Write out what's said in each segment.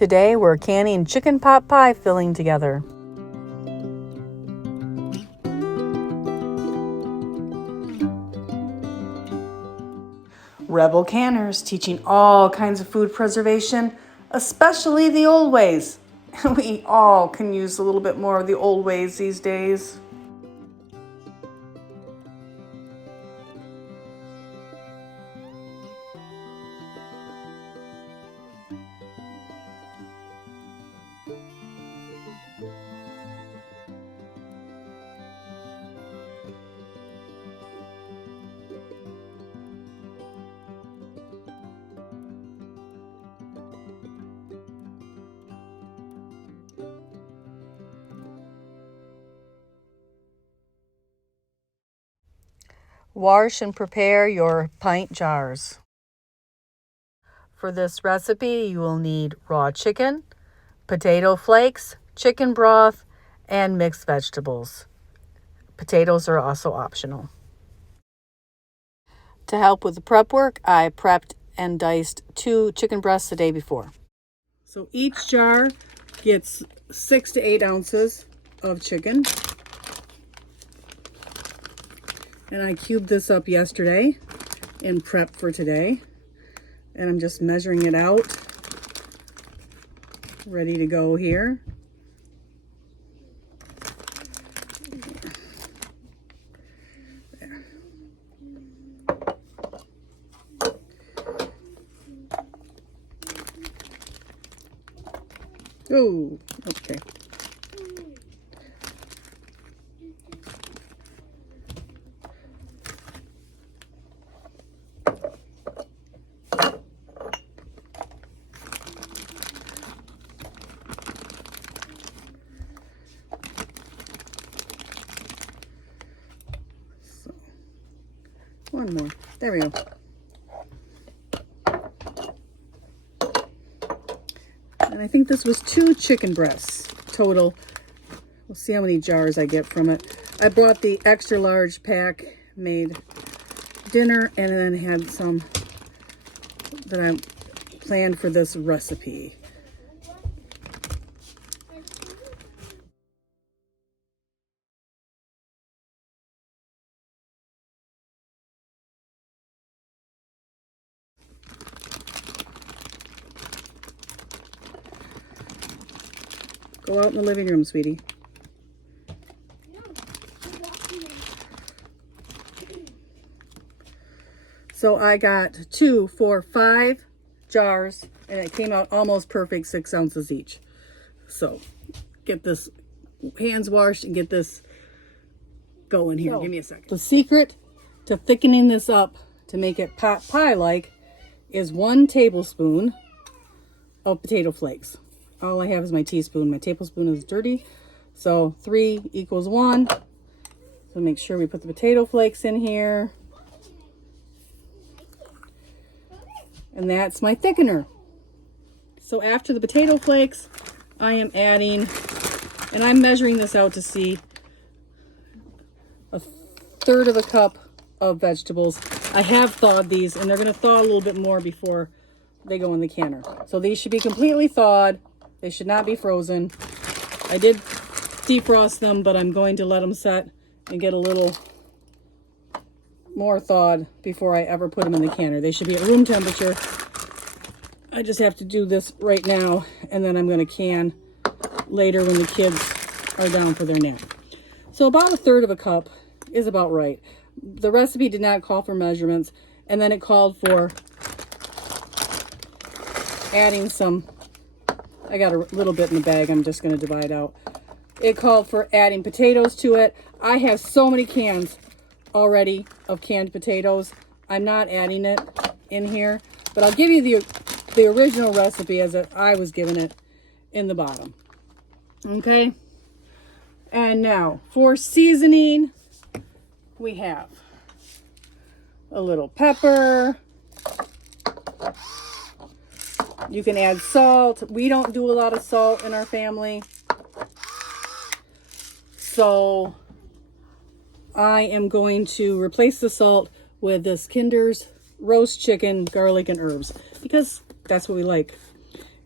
Today we're canning chicken pot pie filling together. Rebel canners teaching all kinds of food preservation, especially the old ways. We all can use a little bit more of the old ways these days. Wash and prepare your pint jars. For this recipe, you will need raw chicken, potato flakes, chicken broth, and mixed vegetables. Potatoes are also optional. To help with the prep work, I prepped and diced 2 chicken breasts the day before. So each jar gets 6 to 8 ounces of chicken. And I cubed this up yesterday and prepped for today. And I'm just measuring it out. Ready to go here. There. Oh, okay. One more. There we go. And I think this was 2 chicken breasts total. We'll see how many jars I get from it. I bought the extra large pack, made dinner, and then had some that I planned for this recipe. Go out in the living room, sweetie. So I got 2, 4, 5 jars, and it came out almost perfect, 6 ounces each. So get this hands washed and get this going here. Give me a second. The secret to thickening this up to make it pot pie-like is 1 tablespoon of potato flakes. All I have is my teaspoon. My tablespoon is dirty. So 3 equals 1. So make sure we put the potato flakes in here. And that's my thickener. So after the potato flakes, I am adding, and I'm measuring this out to see, 1/3 of a cup of vegetables. I have thawed these, and they're going to thaw a little bit more before they go in the canner. So these should be completely thawed. They should not be frozen. I did defrost them, but I'm going to let them set and get a little more thawed before I ever put them in the canner. They should be at room temperature. I just have to do this right now, and then I'm going to can later when the kids are down for their nap. So about 1/3 of a cup is about right. The recipe did not call for measurements, and then it called for adding some, I got a little bit in the bag, I'm just going to divide out. It called for adding potatoes to it. I have so many cans already of canned potatoes. I'm not adding it in here, but I'll give you the original recipe as I was given it in the bottom. Okay? And now, for seasoning, we have a little pepper. You can add salt. We don't do a lot of salt in our family. So I am going to replace the salt with this Kinder's roast chicken, garlic, and herbs, because that's what we like.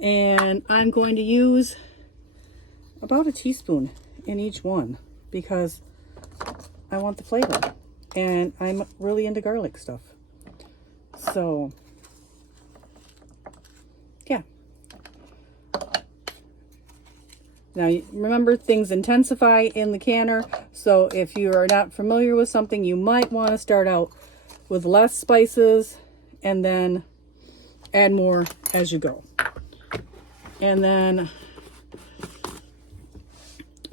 And I'm going to use about a teaspoon in each one because I want the flavor. And I'm really into garlic stuff. So, yeah. Now, remember, things intensify in the canner. So if you are not familiar with something, you might want to start out with less spices and then add more as you go. And then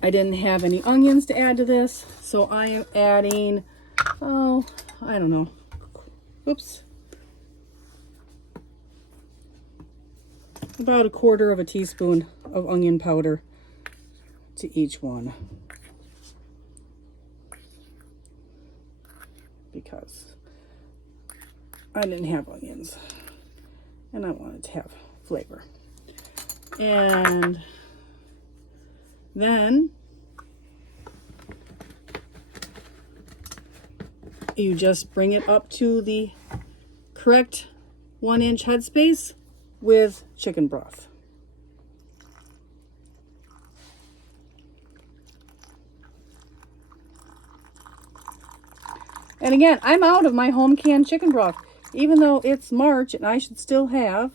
I didn't have any onions to add to this, so I am adding, oh, I don't know. Oops. About a quarter of a teaspoon of onion powder to each one. Because I didn't have onions and I wanted to have flavor. And then you just bring it up to the correct 1-inch headspace with chicken broth. And again, I'm out of my home canned chicken broth. Even though it's March and I should still have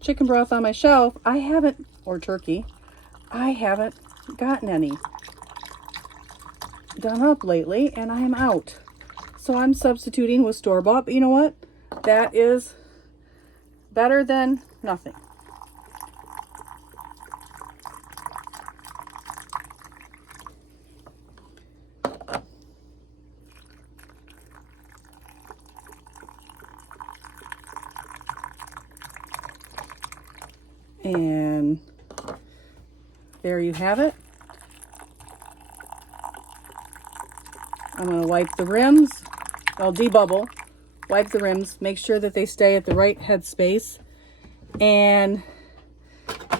chicken broth on my shelf, I haven't, or turkey, I haven't gotten any done up lately, and I am out. So I'm substituting with store-bought, but you know what? That is better than nothing. And there you have it. I'm going to wipe the rims. I'll debubble, wipe the rims, make sure that they stay at the right headspace, and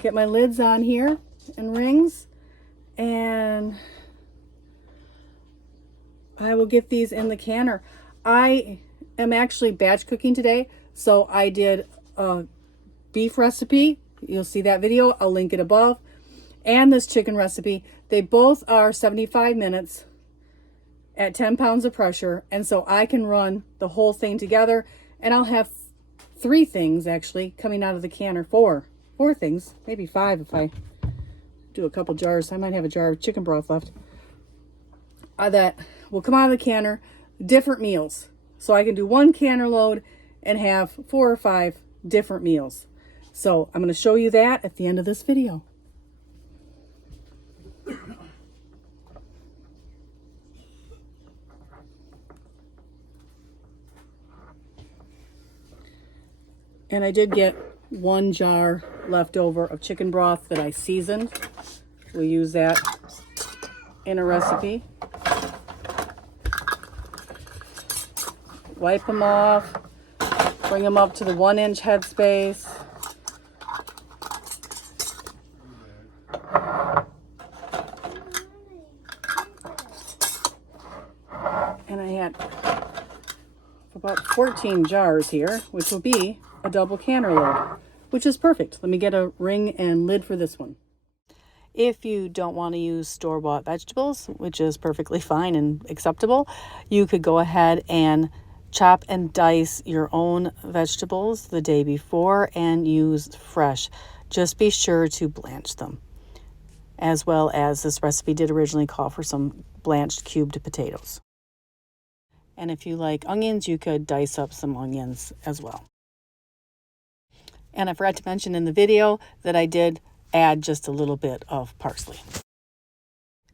get my lids on here and rings. And I will get these in the canner. I am actually batch cooking today, so I did a beef recipe. You'll see that video. I'll link it above. And this chicken recipe. They both are 75 minutes at 10 pounds of pressure. And so I can run the whole thing together. And I'll have 3 things actually coming out of the canner. 4 things. Maybe 5 if I do a couple jars. I might have a jar of chicken broth left. That will come out of the canner. Different meals. So I can do 1 canner load and have 4 or 5 different meals. So I'm going to show you that at the end of this video. And I did get 1 jar left over of chicken broth that I seasoned. We'll use that in a recipe. Wipe them off. Bring them up to the 1-inch headspace. And I had about 14 jars here, which will be a double canner load, which is perfect. Let me get a ring and lid for this one. If you don't want to use store-bought vegetables, which is perfectly fine and acceptable, you could go ahead and chop and dice your own vegetables the day before and use fresh. Just be sure to blanch them. As well as this recipe did originally call for some blanched cubed potatoes. And if you like onions, you could dice up some onions as well. And I forgot to mention in the video that I did add just a little bit of parsley.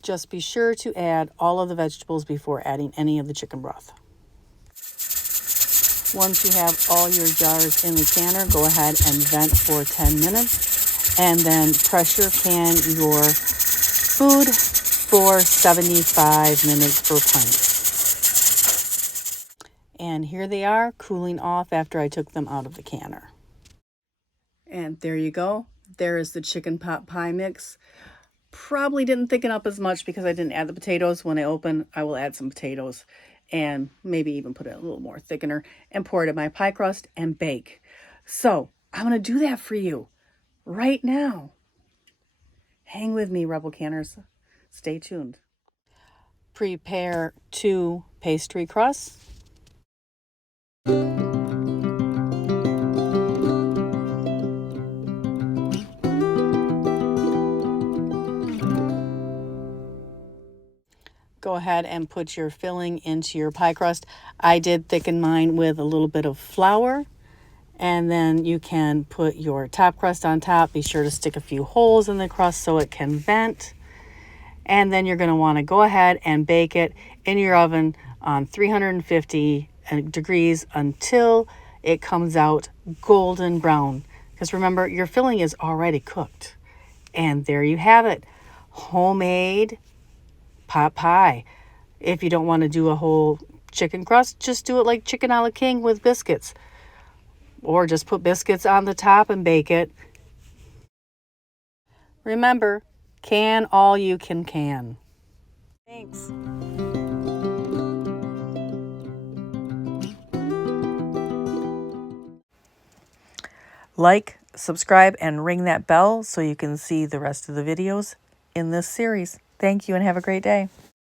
Just be sure to add all of the vegetables before adding any of the chicken broth. Once you have all your jars in the canner, go ahead and vent for 10 minutes and then pressure can your food for 75 minutes per pint. And here they are, cooling off after I took them out of the canner. And there you go. There is the chicken pot pie mix. Probably didn't thicken up as much because I didn't add the potatoes. When I open, I will add some potatoes and maybe even put a little more thickener and pour it in my pie crust and bake. So I'm going to do that for you. right now. Hang with me, Rebel Canners. Stay tuned. Prepare 2 pastry crusts. Go ahead and put your filling into your pie crust. I did thicken mine with a little bit of flour. And then you can put your top crust on top. Be sure to stick a few holes in the crust so it can vent. And then you're going to want to go ahead and bake it in your oven on 350 degrees until it comes out golden brown. Because remember, your filling is already cooked. And there you have it. Homemade pot pie. If you don't want to do a whole chicken crust, just do it like chicken a la king with biscuits. Or just put biscuits on the top and bake it. Remember, can all you can. Thanks. Like, subscribe, and ring that bell so you can see the rest of the videos in this series. Thank you and have a great day.